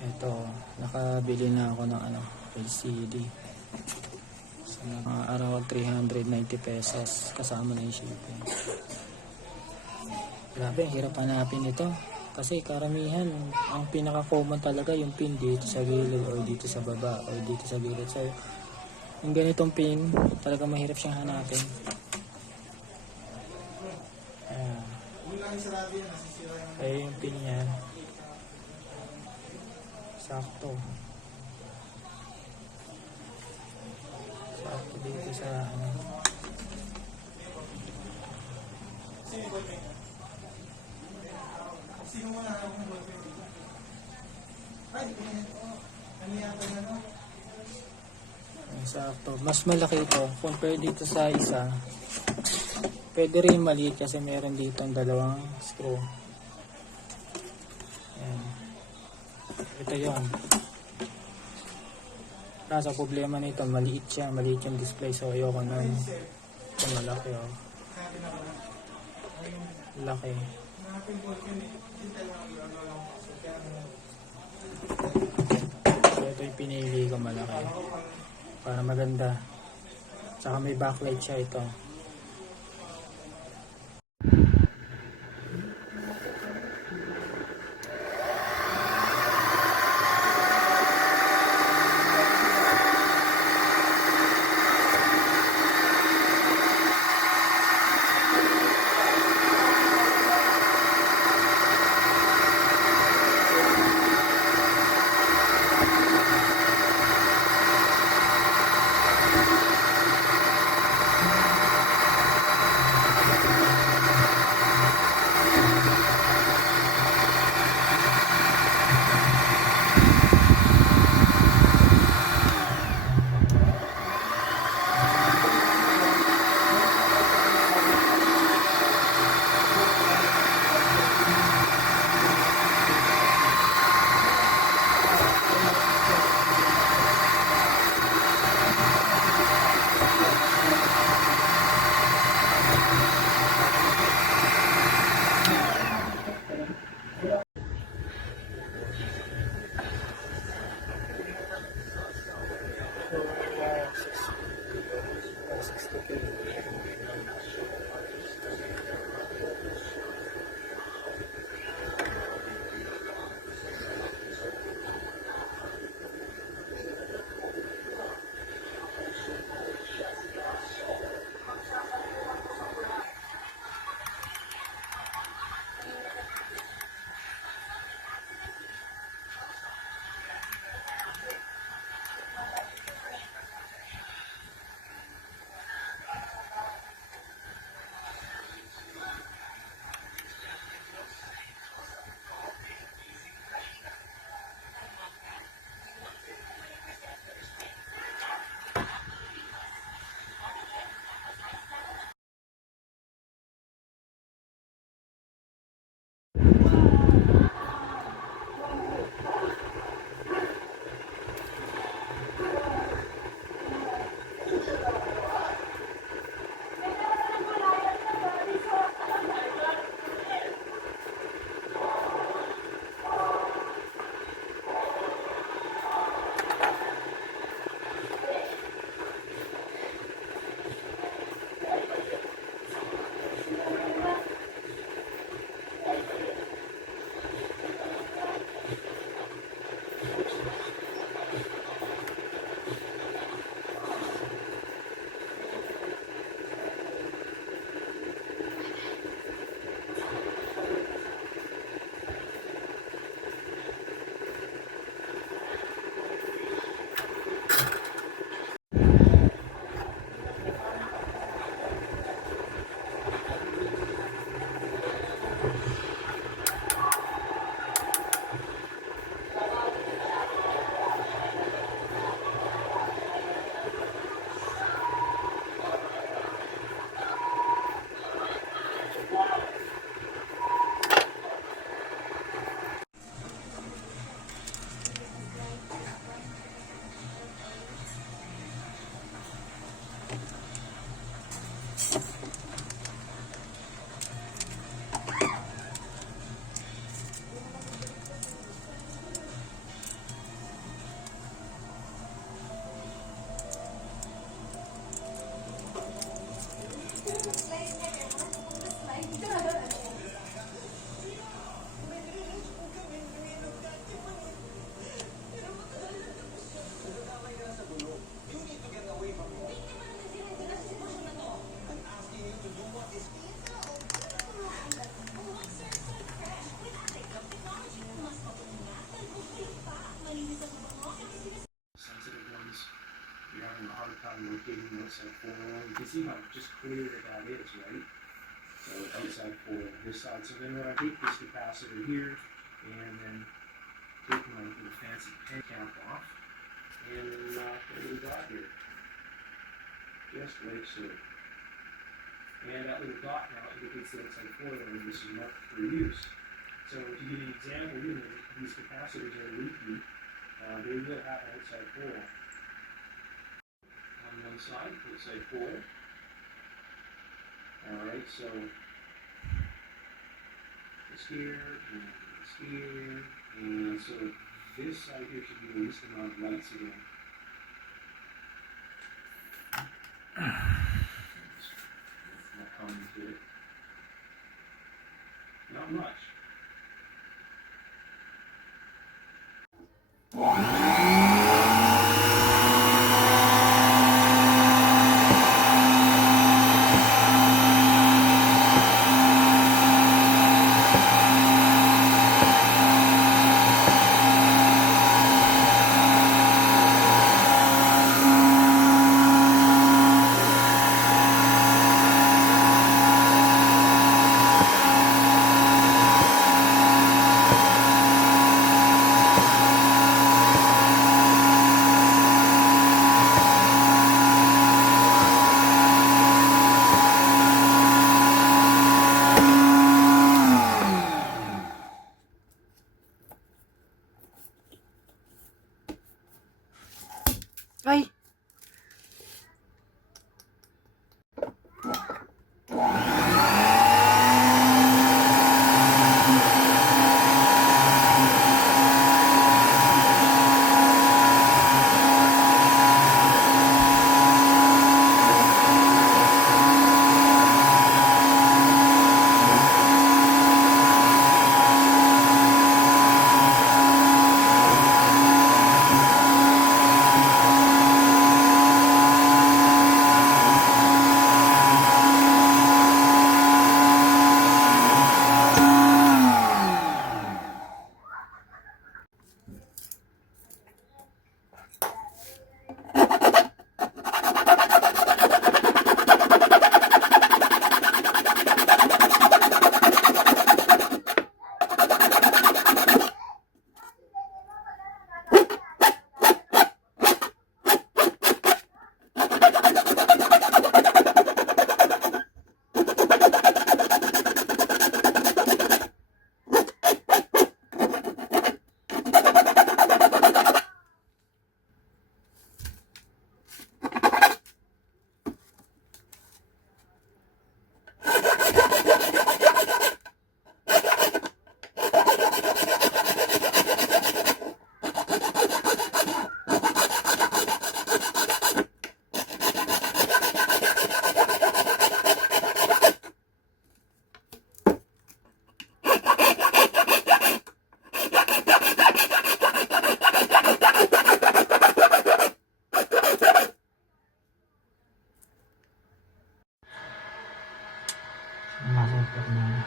Ito, nakabili na ako ng LCD. So, around 390 pesos kasama na yung shipping. Grabe, hirap hanapin ito. Kasi karamihan, ang pinaka-common talaga yung pin dito sa gilid o dito sa baba o dito sa gilid. So, yung ganitong pin, talaga mahirap siyang hanapin. Ayan. Kaya yung pin niya. Sakto. Sakto dito sa sakto. Mas malaki ito compare dito sa isa. Pwede rin maliit kasi meron dito ang dalawang screw. Ayan. Ito yun. Kaso problema nito, maliit siya, maliit yung display. So ayoko nun. Ito malaki oh. Laki. So ito yung pinili ko malaki. Para maganda. Saka may backlight siya ito. is, right? So outside 4, this side. So then when I take this capacitor here, and then take my little fancy pen cap off, and then what do we got here? Just like so. And that little dot now indicates the outside 4, and this is marked for use. So to give you an example, even if these capacitors are leaky, they will have an outside 4. On one side, outside 4. Alright, so it's here, and it's here, and so this side here should be the least amount of lights again. Not coming to it. Not much. Ay! Masakit na.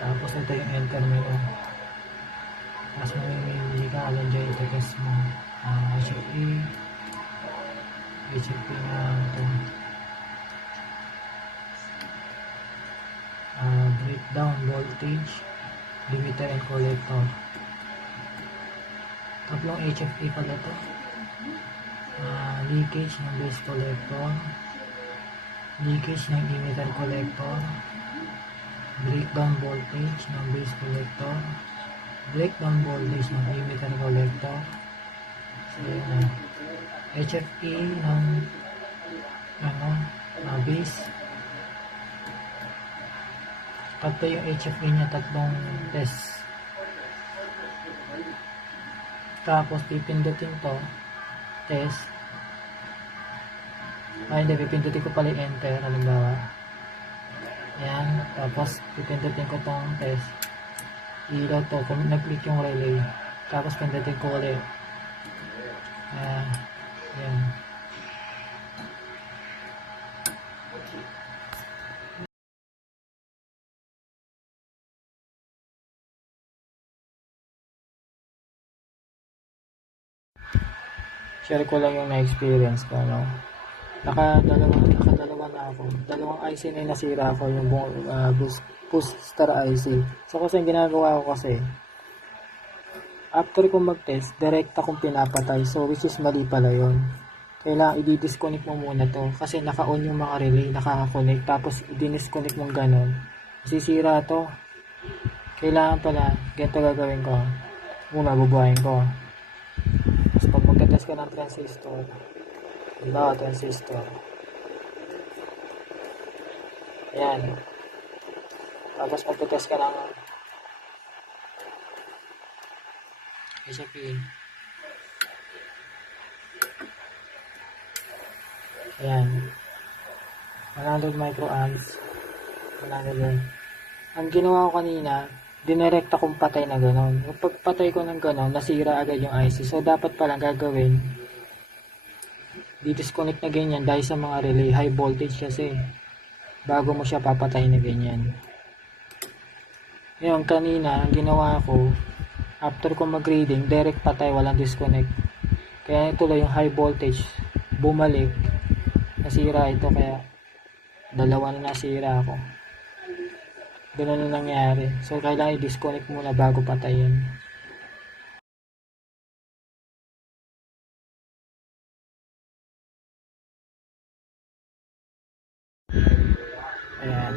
Tapos ito yung enter mo yun. Tapos mamimili ka agad dyan yung test mo. HFE na ito. Breakdown voltage, limiter and collector. Tatlong HFE pala ito. Leakage ng base collector, leakage ng emitter collector, breakdown voltage ng base collector, breakdown voltage ng emitter collector. So yun, HFE ng base. Tatlo yung HFE niya, tatlong test. Tapos pipindutin to, test. Hindi, pipindutin ko pala yung enter, halimbawa. Yan, tapos pipindutin ko tong test. Ilaw to, kung nag-click yung relay. Tapos pindutin ko ulit. Yan. Share ko lang yung na-experience ko, no? Nakadalawa na ako. Dalawang IC na yung nasira ko, yung booster IC. So kasi yung ginagawa ko kasi, after kong mag-test, direkta kong pinapatay. So which is mali pala yun. Kailangan i-disconnect mo muna to. Kasi naka-on yung mga relay, nakaka-connect. Tapos i-disconnect mong ganon. Sisira to. Kailangan pala, ganito gagawin ko. Muna bubuhayin ko. Tapos pag magta-test ka ng transistor, diba, transistor. Ayan. Tapos magta-test ka ng isa pin. Ayan. 100 microamps. 100 yun. Ang ginawa ko kanina, dinirekta kong patay na gano'n. Yung pagpatay ko ng gano'n, nasira agad yung IC. So, dapat palang gagawin, di-disconnect na ganyan dahil sa mga relay. High voltage kasi. Bago mo siya papatay na ganyan. Yung kanina, ang ginawa ko, after ko mag-reading, direct patay, walang disconnect. Kaya ituloy yung high voltage, bumalik, nasira ito, kaya dalawa na nasira ako. Ganun na nangyari. So, kailangan i-disconnect muna bago patayin. Ayan.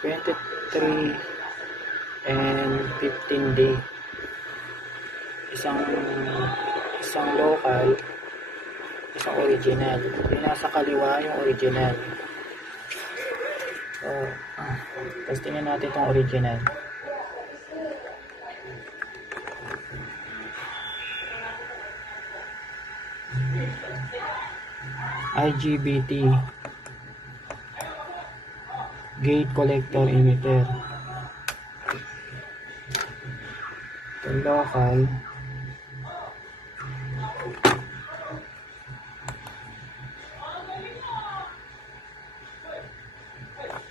23 and 15 day. Isang local, isang original. Yung nasa kaliwa yung original. So, testingin natin itong original. IGBT gate collector emitter. Itong local,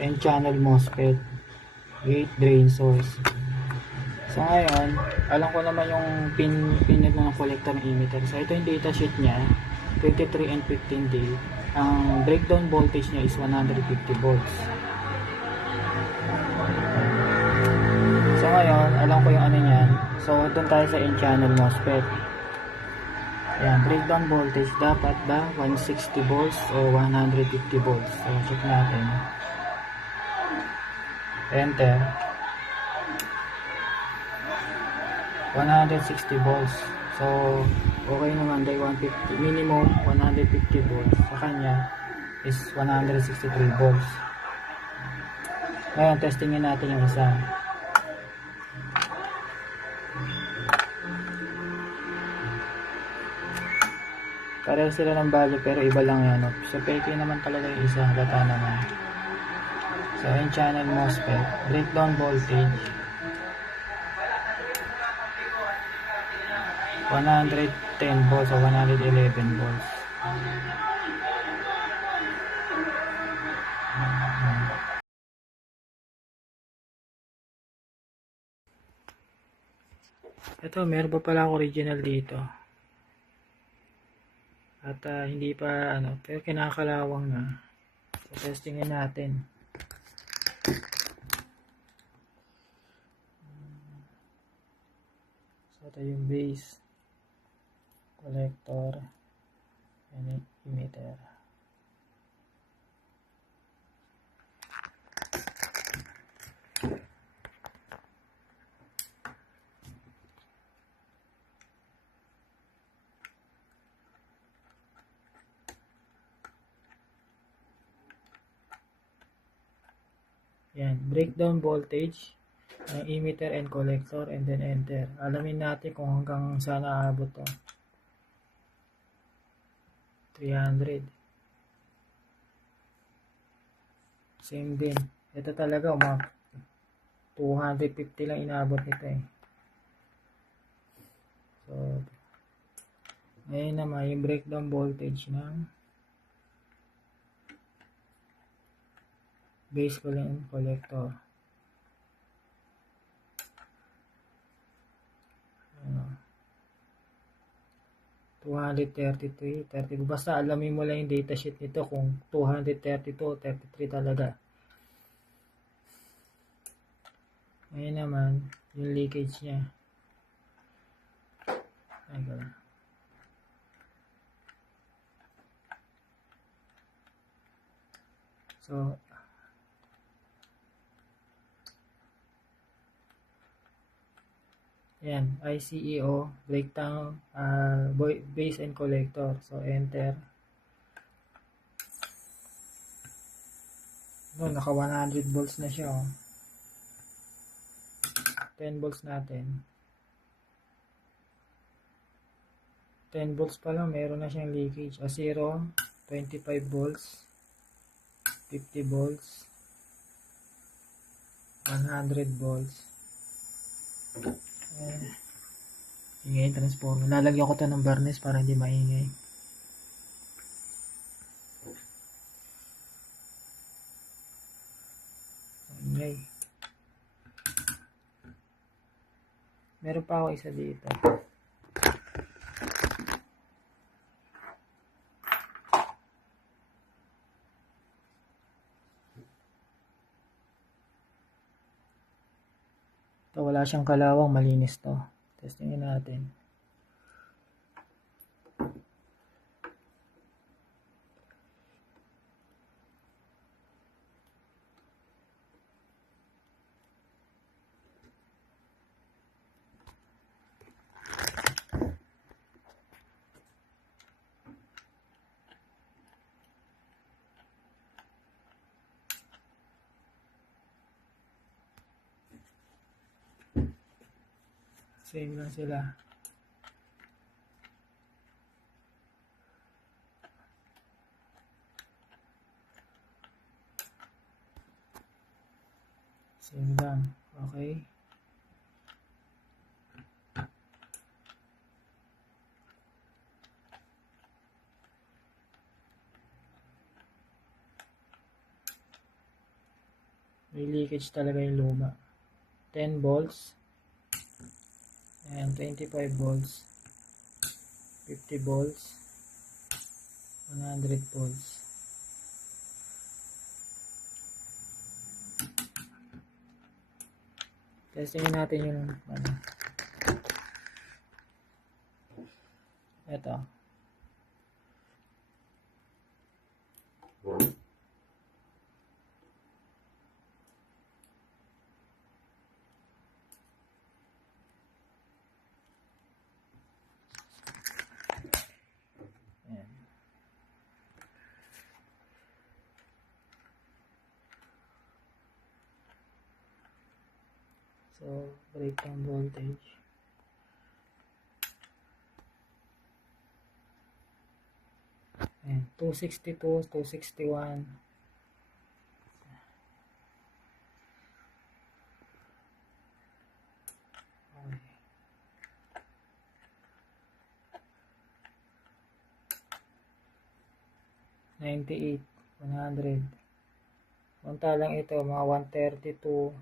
and channel MOSFET, gate drain source. So ngayon, alam ko naman yung pin ng collector ng emitter. So ito yung datasheet niya, 23 and 15 day. Ang breakdown voltage niya is 150 volts. So ngayon, alam ko yung ano niyan. So doon tayo sa N-channel MOSFET. Ayan, breakdown voltage dapat ba 160 volts o 150 volts. So check natin. Enter. 160 volts. So okay naman dahil 150 minimum 150 volts. Sa kanya is 163 volts. Ngayon testingin natin yung isa. Pareho sila ng value pero iba lang yan. So peke naman talaga yung isa. Bata naman. So N-channel MOSFET. Breakdown voltage 110 volts o 111 volts. Ito, meron pa pala ako original dito. At hindi pa pero kinakalawang na. So testingin natin. So ito yung base, collector, and emitter. Yan, breakdown voltage ng emitter and collector, and then enter. Alamin natin kung hanggang saan aabot to. 300. Same din. Ito talaga 250 lang inabot nito eh. So Ngayon naman, yung breakdown voltage ng base collector. Ano, 233, 30. Basta alamin mo lang yung datasheet nito kung 232 o 33 talaga. Ngayon naman, yung leakage niya. Ay, gano'n. So, yan, ICEO, breakdown, base and collector. So, enter. No, naka 100 volts na siya, oh. 10 volts natin. 10 volts pa lang, meron na siyang leakage. 0, 25 volts, 50 volts, 100 volts. Ingay transformer. Lalagyan ko to ng varnish para hindi maingay. Ingay. Meron pa ako isa dito. Ito, wala siyang kalawang, malinis to. Testingin natin. Same lang sila. Same lang. Okay. May leakage talaga yung luma. 10 volts. And 25 volts. 50 volts. 100 volts. Testingin natin yung ano. Ito. Ayan. So, breakdown voltage. Ayan, 262, 261. Okay. 98, 100. Samantalang ito, mga 132.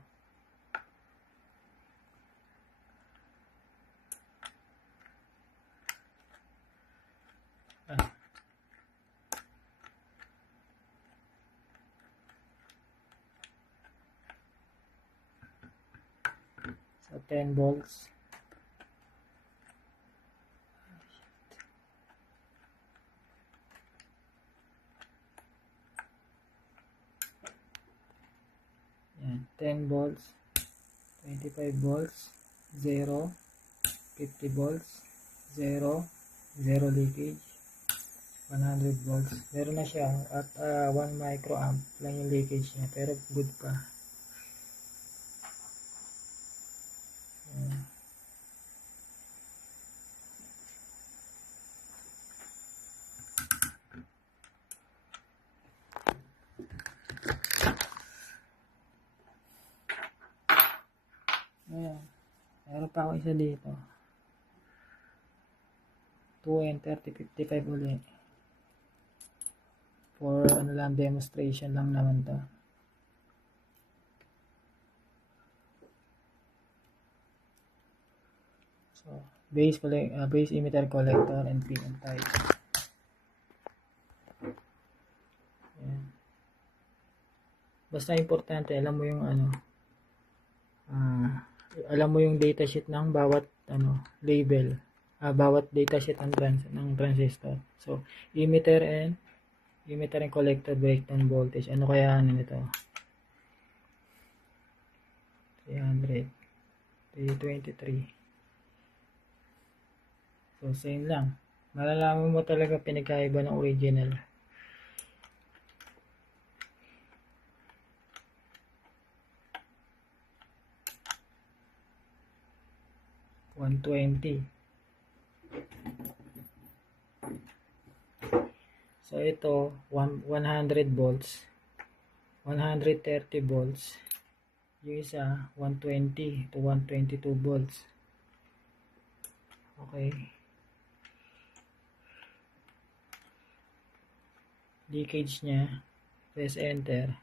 So, 10 volts. Yan, 10 volts, 25 volts, 0, 50 volts, 0, 0 leakage, 100 volts. Meron na siya at 1 microamp lang yung leakage niya pero good pa. Yan. Ayan. Meron pa ako isa dito. 2 and 30, 55 ulit. For ano lang, demonstration lang naman to. So, base emitter collector and PN type. Ayan. Basta importante, alam mo yung ano, alam mo yung datasheet ng bawat ano, label, bawat datasheet ng transistor. So, emitter and collector breakdown voltage. Ano kaya ano nito? 300, 323. So, same lang. Malalaman mo talaga pinagkaiba ng original. $120. So, ito, 100 volts. 130 volts. Yung isa, 120 to 122 volts. Okay. Leakage niya. Press enter.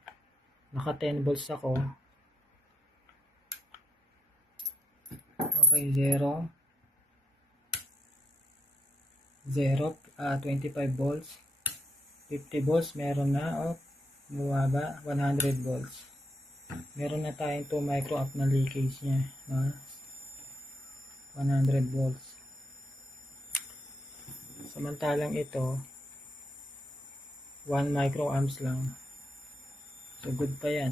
Naka 10 volts ako. Okay, 0. 25 volts. 50 volts, meron na. Bumaba. 100 volts. Meron na tayong 2 microamp na leakage niya. 100 volts. Samantalang ito, 1 microamps lang. So, good pa yan.